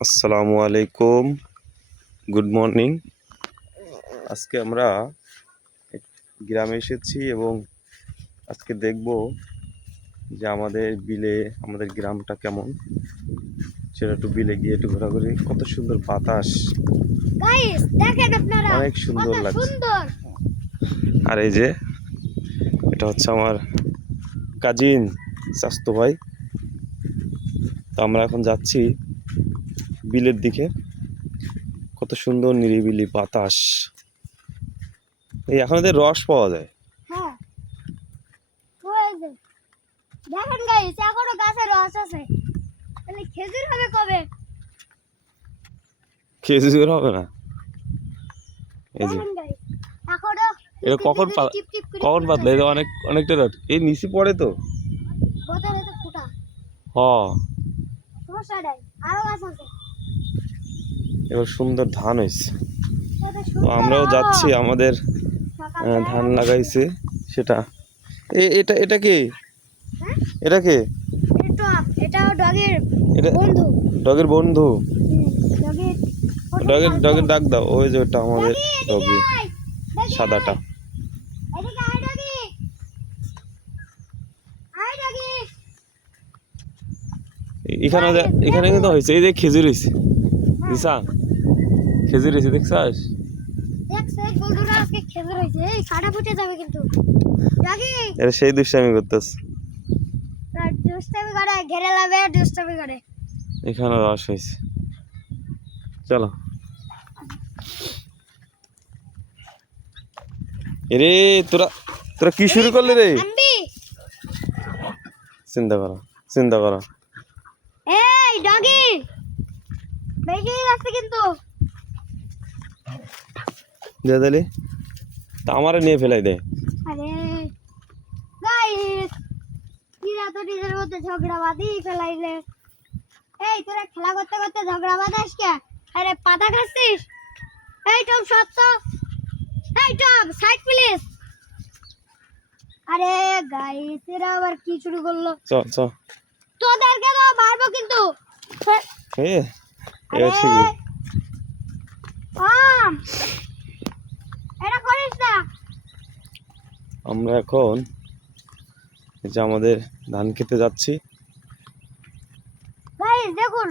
আসসালামু আলাইকুম, good morning. আজকে আমরা গ্রামে এসেছি এবং আজকে দেখব যে আমাদের বিলে আমাদের গ্রামটা কেমন, সেটা একটু বিলে গিয়ে একটু ঘোরাঘুরি। কত সুন্দর বাতাস, গাইস দেখেন আপনারা, অনেক সুন্দর কত লাগছে। সুন্দর। আর এই যে এটা হচ্ছে আমার কাজিন চাস্তো ভাই। তো আমরা এখন যাচ্ছি বিলের দিকে। কত সুন্দর নিরিবিলি বাতাস। এই এখন এদের রস পাওয়া যায়। হ্যাঁ হয়েছে, দেখেন গাইস এখনো গাছে রস আছে। তাহলে খেজুর হবে কবে? খেজুর হবে না। এই যে দেখেন গাইস এখনো এটা কখন টিপ করে কখন পাতলা, এটা অনেকটা রাত এই নিচে পড়ে তো। বোতলে তো ফুটা হ, সমস্যা নাই, আরো গাছ আছে। এবার সুন্দর ধান হয়েছে। কত তো সুন্দর আমরাও যাচ্ছি, আবহাওয়া। আমাদের সকালবেলা ধান লাগাইছে সেটা। এটা এটা কি? হ্যাঁ? এটা কি? এটাও ডগের এটা বন্ধু। ডগের বন্ধু। ডগের ডগের ডগের ডাক দাও। ওই যে ওটা আমাদের ডগি, সাদাটা। এদিকে আয় ডগি, আয় ডগি। এখানে এখানে কিন্তু হয়েছে, এই যে খেজুর হয়েছে দিশা, খেজুর হয়েছে দেখছাস? দেখছে বন্ধুরা আজকে খেজুর হয়েছে, এই কাটা ফুটে যাবে কিন্তু। ডগি এটা সেই দুষ্টামি করতেছে। আর দুষ্টামি করে, ঘেরে লাবে দুষ্টামি করে। এখানে রস হয়েছে, চলো। এরে তোরা তোরা কি শুরু করলি রে? আম্বি চিন্তা করো, চিন্তা করো। এই ডগি বেশি যাচ্ছে কিন্তু। দিয়ে দিলি তা আমারে নিয়ে ফেলাই দেয়। আরে গাইস কিরা তো নিজের মধ্যে ঝগড়া বাঁধি ফেলাইলে। এই তোরা খেলা করতে করতে ঝগড়া বাঁধাস কে? আরে পাতা খাচ্ছিস? এই টম সত্য, এই টম সাইড প্লিজ। আরে গাইস এরা আবার কি শুরু করলো? চ চ তোদেরকে তো মারবো কিন্তু। এ আরে হচ্ছে কি? এটা করিস না। আমরা এখন এই যে আমাদের ধান খেতে যাচ্ছি। গাইস দেখুন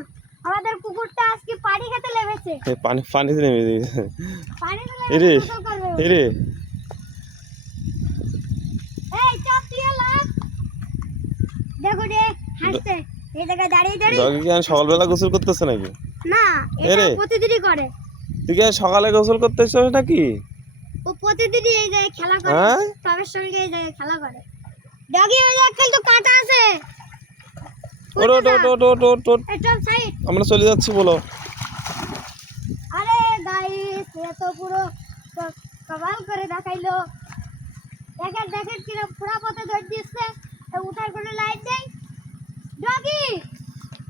আমাদের কুকুরটা আজকে পানি খেতে লেগেছে। এই পানিতে নেমে দিয়েছে। পানি এরে গোসল করবে। এরে এই চপ দিয়ে লাগ। দেখুন এ হাসছে, এই জায়গায় দাঁড়িয়ে দাঁড়িয়ে। ডগি কি আর সকালবেলা গোসল করতেছে নাকি? না, এটা এরে প্রতিদিনই করে। তুই কি আর সকালে গোসল করতে এসছিস নাকি? ও প্রতিদিনই এই জায়গায় খেলা করে, হ্যাঁ টমের সঙ্গে এই জায়গায় খেলা করে। ডগি ওই জায়গায় তো কাঁটা আছে। ওট ওট ওট ওট ওট ওট। এই টপ সাইড। আমরা চলে যাচ্ছি, বলো। আরে গাইস এ তো পুরো কমাল করে দেখাইলো। দেখেন দেখেন কিরকম পুরা পথে দৌড় দিচ্ছে, উঠার কোনো লাইট নেই। ডগি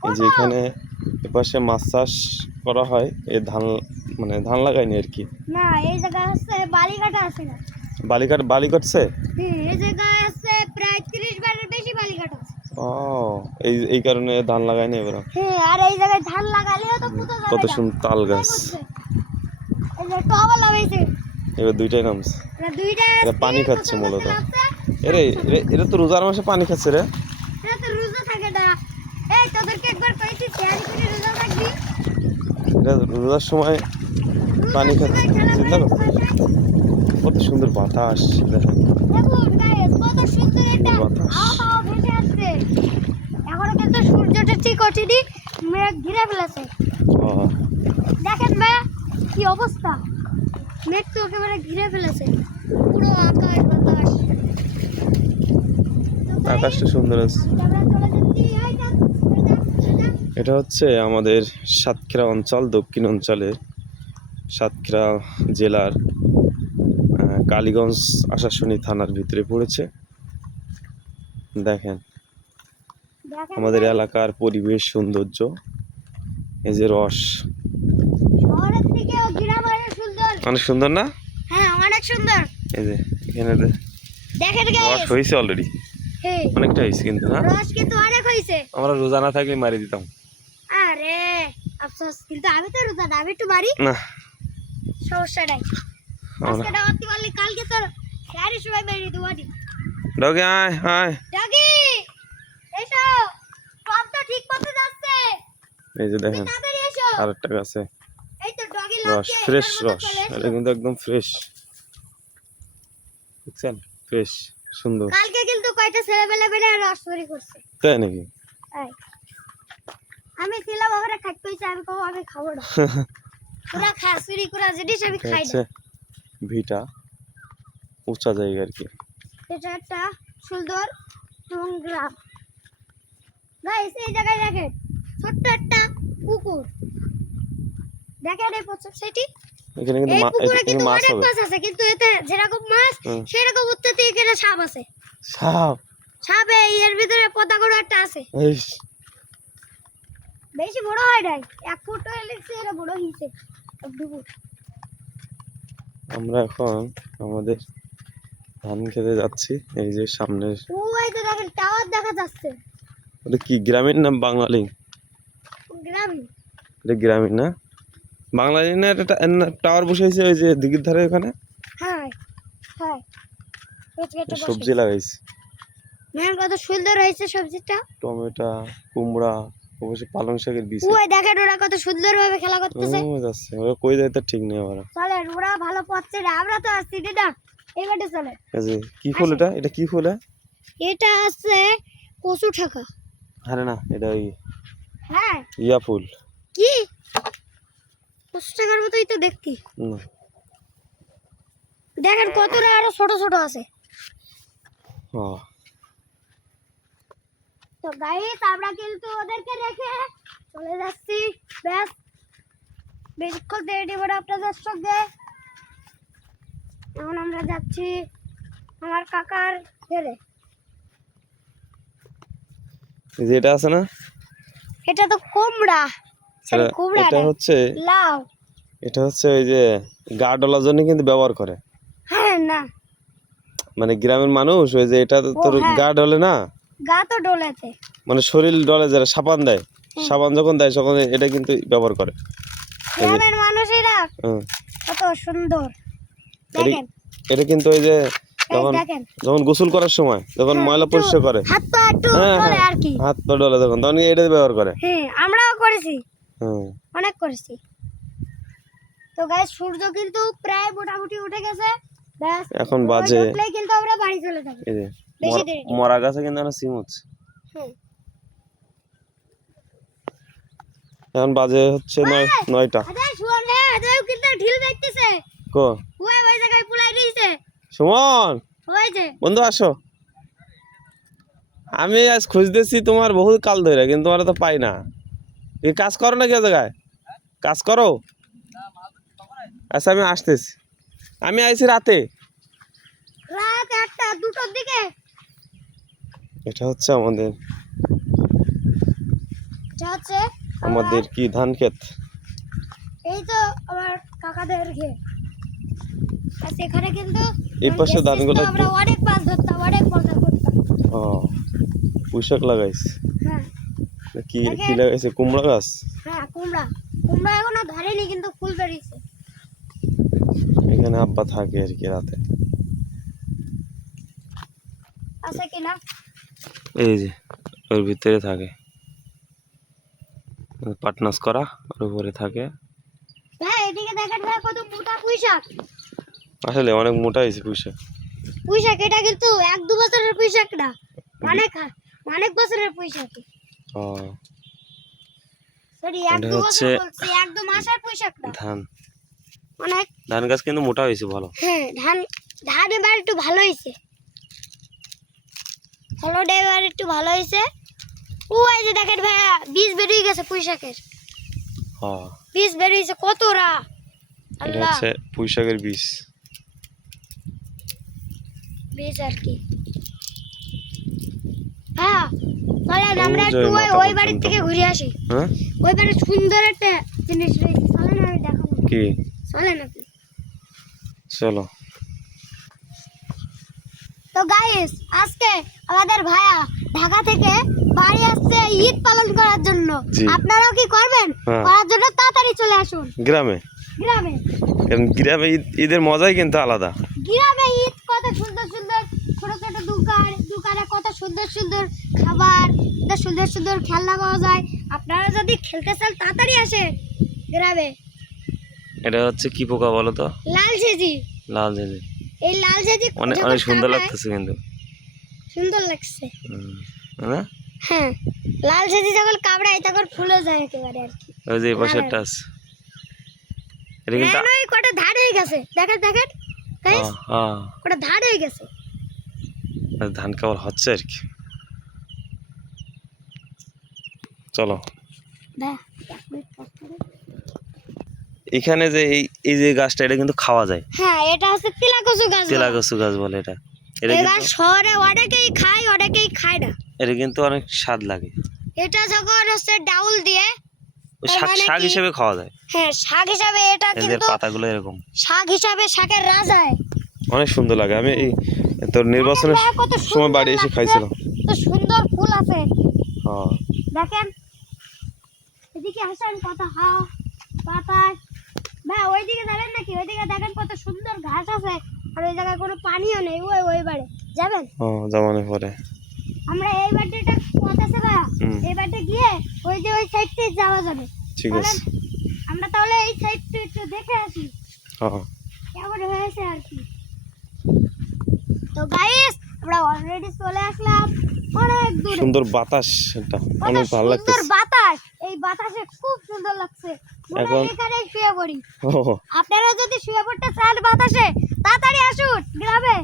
এই যে এখানে এপাশে মাছ চাষ করা হয়, এই ধান মানে ধান লাগায়নি আর কি। না, এই জায়গায় হচ্ছে বালি কাটা আছে না। বালি কাটছে। এই জায়গায় আছে প্রায় 30 বারের বেশি বালি কাটা আছে। ও এই কারণে ধান লাগায়নি এবার। হ্যাঁ, আর এই জায়গায় ধান লাগালেও তো পুঁতে যাবে কত না। সুন্দর তাল গাছ। এই যে টবা লাগাইছে, এবার দুইটাই নামছে। এটা দুইটা এটা পানি স্টিল খাচ্ছে বোতল মূলত। আছে। এরে এটা তো রোজার মাসে পানি খাচ্ছে রে। এটা তো রোজা থাকে না। এই তোদেরকে একবার কইছি শেয়ার করে রোজা থাকবি। এটা রোজার সময় পানি খাচ্ছে। চিন্তা কর কত সুন্দর বাতাস, দেখেন দেখুন গাইস কত সুন্দর এটা বাতাস। হাওয়া ভেসে আসছে। এখনো কিন্তু সূর্যটা ঠিক ওঠেনি, মেঘ ঘিরে ফেলেছে। ও, দেখেন ভাই কি অবস্থা, মেঘ তো একেবারে ঘিরে ফেলেছে পুরো আকাশ বাতাস। আকাশটা সুন্দর আছে। আমরা চলে যাচ্ছি। এই যা, এই যা। এটা হচ্ছে আমাদের সাতক্ষীরা অঞ্চল, দক্ষিণ অঞ্চলের সাতক্ষীরা জেলার কালীগঞ্জ আশাশুনি থানার ভিতরে পড়েছে। দেখেন দেখেন আমাদের ভাই, এলাকার পরিবেশ সৌন্দর্য, এই যে রস, শহরের থেকেও গ্রাম অনেক সুন্দর। অনেক সুন্দর না? হ্যাঁ অনেক সুন্দর। এই যে এখানে দেখেন রস গাইস, হয়েছে অলরেডি, হ্যাঁ অনেকটা হয়েছে কিন্তু না। রস কিন্তু অনেক হয়েছে। আমরা রোজা না থাকলে মারি দিতাম। আরে ভাবছস, কিন্তু আমি তো রোজা না, আমি একটু মারি, না সমস্যা নাই। আজকে দাওয়াতি বললি, কালকে তোর গাড়ি সবাই বেরিয়ে দেবো। ডগে আয় আয়। ডগি এসো, সব তো ঠিক মতো যাচ্ছে, এই যে দেখেন তাড়াতাড়ি এসো। আরেকটা গাছে এই তো ডগি রস, লাগছে, ফ্রেশ এটার মধ্যে রস, চলে এসো। এটা কিন্তু একদম ফ্রেশ, বুঝছেন, ফ্রেশ, সুন্দর। কালকে কিন্তু কয়টা ছেলেবেলা বেড়ে রস চুরি করছে। তাই নাকি? এই, আমি ছিলাম ওখানে খাইতে হয়েছে, আমি কব আমি খাবো না। পুরা খা, চুরি করা জিনিস আমি খাই না। হচ্ছে ভিটা উঁচা জায়গা আর কি। এটা একটা সুন্দর এবং গ্রাম। গাইস, এই জায়গায় দেখেন ছোট্ট একটা পুকুর, দেখেন এই পথ সেটি। এখানে কিন্তু এই পুকুরে এখানে কিন্তু মাছ অনেক হবে। মাছ আছে, কিন্তু এতে যেরকম মাছ হুম। সেরকম উঠতে এখানে সাপ আছে। সাপ? সাপ এর ভিতরে পতা করে একটা আছে, ইস, বেশি বড় হয় নাই, 1 ফুট হইছে, এর বড় হইছে 2 ফুট। আমরা এখন আমাদের ধান খেতে যাচ্ছি। এই যে সামনে, ওই তো দেখেন টাওয়ার দেখা যাচ্ছে। ওটা কি গ্রামীণ না বাঙালি? গ্রামীণ। এটা গ্রামীণ না বাঙালি না? এটা টাওয়ার বসেছে ওই যে দিঘির ধারে ওখানে। হ্যাঁ হ্যাঁ, সবজি লাগাইছে, মেন কত সুন্দর হয়েছে সবজিটা। টমেটো, কুমড়া, অবশ্যই পালং শাকের বীজ। ওই দেখেন ওরা কত সুন্দর ভাবে খেলা করতেছে। ও যাচ্ছে, ওরা কই যায় তা ঠিক নেই। ওরা চলে, ওরা ভালো পথছে না, আমরা তো আসছি না, এইবারে চলে। এই যে কি ফুল এটা? এটা কি ফুল? এটা আছে কচু ঠাকা। আরে না, এটা ওই হ্যাঁ, ইয়া ফুল। কি কচু ঠাকার মতোই তো দেখতে। না, দেখেন কতটা আরো ছোট ছোট আছে। ও তো গাইস, আমরা কিন্তু ওদেরকে রেখে চলে যাচ্ছি। ব্যাস, বেশিক্ষণ দেরি নেব না আপনাদের সঙ্গে। এখন আমরা যাচ্ছি আমার কাকার ঘরে। এই যে এটা আছে না, এটা তো কুমড়া, কুমড়া এটা হচ্ছে, লাউ। এটা হচ্ছে ওই যে গা ডলার জন্য কিন্তু ব্যবহার করে। হ্যাঁ না, মানে গ্রামের মানুষ ওই যে এটা তোর হ্যাঁ। গা ডলে না, গা তো ডোলেতে, মানে শরীর ডলে, যারা সাবান দেয়, সাবান যখন দেয় তখন এটা কিন্তু ব্যবহার করে। গ্রামের মানুষেরা হুম। কত সুন্দর। এটা দেখেন এটা কিন্তু ওই যে এই যখন দেখেন, যখন গোসল করার সময় যখন হ্যাঁ, ময়লা একটু পরিষ্কার করে, হাত পা একটু হ্যাঁ, ডলে হ্যাঁ, আর কি। হাত পা ডলে তখন এটা ব্যবহার করে। হ্যাঁ, আমরাও করেছি, হুম। অনেক করেছি। তো গাইস, সূর্য কিন্তু প্রায় মোটামুটি উঠে গেছে। ব্যাস, এখন ওই বাজে, উঠলেই কিন্তু আমরা বাড়ি চলে যাব। এই যে বেশি দেরি নেই। মরা গাছে কিন্তু এখন সিম হচ্ছে। হুম। এখন বাজে হচ্ছে 9টা। আরে শুন রে, আরে কিন্তু ঢিল যাইতেছে। কো ওই জায়গায় পুলাই দিয়েছে। সুমন, ওই যে বন্ধু আসো। আমি আজ খুঁজতেছি তোমার বহুত কাল ধরে, কিন্তু তোমার তো পাই না। এই কাজ করো না, কি জায়গায় কাজ করো? আচ্ছা, আমি আসতেছি। আমি আইছি রাতে। রাত 1টা 2টার দিকে। এটা হচ্ছে আমাদের এটা হচ্ছে আমাদের কি ধান ক্ষেত। এই তো আমার কাকাদের ঘে। আর সেখানে কিন্তু এই পাশে ধানগুলো আমরা অনেক মাছ ধরতাম, অনেক মজা করতাম। ও পুঁইশাক লাগাইছে। হ্যাঁ কি কি লাগাইছে? কুমড়া গাছ। হ্যাঁ, কুমড়া। কুমড়া এখনো ধরেনি, কিন্তু ফুল বেরিয়েছে। এখানে আব্বা থাকে আর কি রাতে। আছে কিনা এই যে ওর ভিতরে থাকে, পার্টনার্স করা, ওর উপরে থাকে। ভাই, এদিকে দেখেন ভাই, কত মোটা পুঁইশাক। আসলে অনেক মোটা হয়েছে পুঁইশাক। পুঁইশাক এটা কিন্তু 1-2 বছরের পুঁইশাক না, অনেক অনেক বছরের পুঁইশাক। ও সরি, এটা 1-2 হচ্ছে বছর বলছি, 1-2 মাসের পুঁইশাক না, ধান। অনেক। ধান গাছ কিন্তু মোটা হয়েছে ভালো। হ্যাঁ, ধান এবার একটু ভালো হয়েছে, ফলন এবার একটু ভালো হয়েছে। ওই যে দেখেন ভাইয়া, বীজ বেরিয়ে গেছে পুঁইশাকের, হ্যাঁ, বীজ বেরিয়েছে কতটা। এটা আল্লাহ, হচ্ছে পুঁইশাকের বীজ। বীজ আর কি। হ্যাঁ, চলেন আমরা ওই যে একটু মাথা ওই বাড়ির পর্যন্ত। থেকে ঘুরে আসি। হ্যাঁ, ওই বাড়ির সুন্দর একটা জিনিস রয়েছে, চলেন আমি দেখাবো। কি? চলেন আপনি। চলো। তো গাইস, আজকে আমাদের ভাইয়া ঢাকা থেকে বাড়ি আসছে ঈদ পালন করার জন্য। জি। আপনারাও কি করবেন? হ্যাঁ। করার জন্য তাড়াতাড়ি চলে আসুন গ্রামে, গ্রামে। কারণ গ্রামে ঈদের মজাই কিন্তু আলাদা। গ্রামে ঈদ কত সুন্দর সুন্দর ছোট ছোট দোকানে কত সুন্দর সুন্দর খাবার, কত সুন্দর সুন্দর খেলনা পাওয়া যায়। আপনারা যদি খেলতে চান তাড়াতাড়ি আসেন গ্রামে। এটা হচ্ছে কি পোকা বলো তো? লাল ঝেঁঝি। লাল ঝিঁঝি। এই লাল ঝেঁঝি অনেক যখন অনেক সুন্দর কামড়ায়, লাগতেছে কিন্তু। সুন্দর লাগছে। না? হ্যাঁ, লাল ঝেঁঝি যখন কামড়ায় তখন ফুলে যায় একেবারে আর কি। ওই যে এই পাশেরটা আছে। এটা কিন্তু হ্যাঁ, ওই কটা ধার হয়ে গেছে, দেখেন দেখেন গাইস, হ্যাঁ, কটা ধার হয়ে গেছে। ধান কেবল হচ্ছে আর কি। চলো দেখ, এক মিনিট পজ করে। এখানে যে এই যে গাছটা, এটা কিন্তু খাওয়া যায়। হ্যাঁ, এটা হচ্ছে তিলাকচু গাছ। তেলা কচু গাছ বলে এটা। এটা এই গাছ কিন্তু শহরে অনেকেই খায় না। এটা কিন্তু অনেক স্বাদ লাগে। এটা যখন হচ্ছে ডাউল দিয়ে, ওই তার শাক মানে শাক কি? হিসেবে খাওয়া যায়। হ্যাঁ, শাক হিসাবে এটা এদের কিন্তু পাতাগুলো এরকম শাক হিসাবে শাকের রাজায়। অনেক সুন্দর লাগে। আমি এই তোর নির্বাচনের দেখেন কত সময় সুন্দর বাড়ি এসে লাগছে, খাইছিলাম। কত সুন্দর ফুল আছে। হ্যাঁ, দেখেন এদিকে আসেন, কত হাওয়া বাতাস। ভাই ওইদিকে যাবেন নাকি? ওইদিকে দেখেন কত সুন্দর ঘাস আছে, আর ওই জায়গায় কোনো পানিও নেই। ওই বাড়ি যাবেন? জমানে পরে। আমরা এই বাড়িটা কত আছে ভাই, এই বাড়িতে গিয়ে ওই যে ওই সাইডতে যাওয়া যাবে। ঠিক আছে। আমরা তাহলে এই সাইডটা একটু দেখে আসি হ্যাঁ, কেমন হয়েছে আর কি। তো গাইস, আমরা অলরেডি চলে আসলাম অনেক দূরে। সুন্দর বাতাস, এটা কত অনেক ভালো সুন্দর লাগতেছে। বাতাস, এই বাতাসে খুব সুন্দর লাগছে। এখন এখন- এখানে শুয়ে পড়ি। ও, আপনারা যদি শুয়ে পড়তে চান বাতাসে, তাড়াতাড়ি আসুন গ্রামে।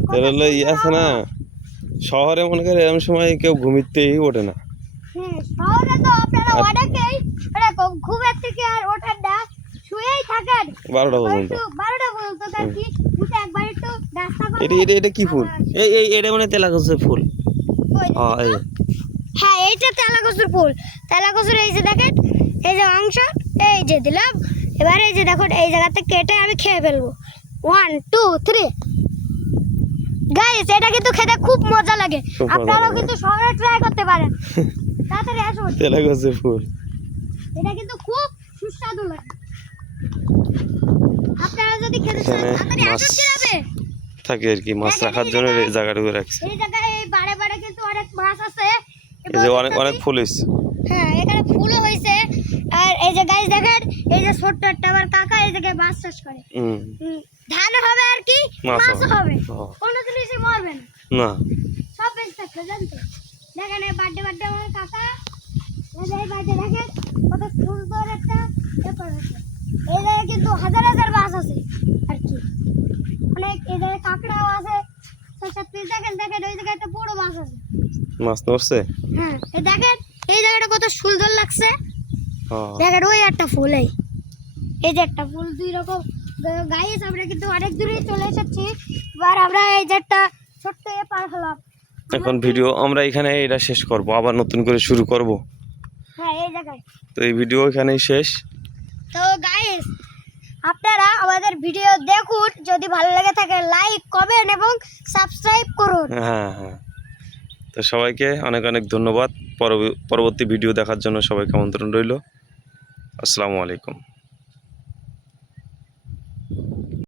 কত এর হলো সুন্দর আছে না, আবহাওয়া। শহরে মনে করে এরকম সময় কেউ ঘুমিতেই ওঠে না। হ্যাঁ, শহরে তো আপনারা অনেকেই এরকম ঘুমের থেকে আর ওঠেন না, শুয়েই থাকেন 12টা পর্যন্ত। একটু 12টা পর্যন্ত। তার কি উঠে একবার একটু নাস্তা করে এটা কি ফুল? এটা মানে তেলা কচুর ফুল। ওই যে হ্যাঁ, এই যে। হ্যাঁ, এইটা তেলাকচুর ফুল। তেলাকচুর এই যে দেখেন, এই যে অংশ, এই যে দিলাম। এবার এই যে দেখুন, এই জায়গাতে কেটে আমি খেয়ে ফেলবো। 1 2 3 গাইস, এটা কিন্তু খেতে খুব মজা লাগে। খুব মজা আপনারাও লাগে। কিন্তু শহরে ট্রাই করতে পারেন। তাড়াতাড়ি আসুন, তেলা কচুর ফুল। এটা কিন্তু খুব সুস্বাদু লাগে। আপনারা যদি খেতে চান এখানে তাড়াতাড়ি মাছ আসুন গ্রামে। থাকে আর কি, মাছ দেখেন, রাখার এই জন্য এই জায়গায়- জায়গাটুকু রাখছে। এই জায়গায় এই বারে বারে কিন্তু অনেক মাছ আছে। এই যে অনেক অনেক ফুল হয়েছে। হ্যাঁ, এখানে ফুলও হয়েছে। আর এই যে গাইস দেখেন, এই যে ছোট্ট একটা আমার কাকা এই জায়গায় মাছ চাষ করে। হুম, ধান হবে আর কি, মাছও মাছও হবে। হ্যাঁ। কোনো জিনিসই মরবে না, না, সব বেঁচে থাকবে। জানতো দেখেন, এই বার্থডে আমার কাকা, এই যে এই বার্থডে দেখেন কত সুন্দর একটা ব্যাপার আছে। এই জায়গায় কিন্তু হাজার হাজার মাছ আছে আর কি, অনেক। এই জায়গায় কাঁকড়াও আছে। দেখেন দেখেন, ওই জায়গায় একটা বড় মাছ আছে। মাছ ধরছে। হ্যাঁ, এই দেখেন এই জায়গাটা কত সুন্দর লাগছে। হ্যাঁ, দেখেন ওই একটা ফুল, এই যে একটা ফুল, দুই রকম। গাইস, আমরা কিন্তু অনেক দূরে চলে এসেছি। এবার আমরা এই যে একটা ছোট্ট পার হলাম। এখন ভিডিও আমরা এখানে এটা শেষ করব, আবার নতুন করে শুরু করব। হ্যাঁ, এই জায়গায়। তো এই ভিডিও এখানেই শেষ। তো গাইস, আপনারা আমাদের ভিডিও দেখুন, যদি ভালো লাগে থাকে লাইক কমেন্ট এবং সাবস্ক্রাইব করুন। হ্যাঁ, হ্যাঁ। তো সবাইকে অনেক অনেক ধন্যবাদ। পরবর্তী ভিডিও দেখার জন্য সবাইকে আমন্ত্রণ রইল। আসসালামু আলাইকুম।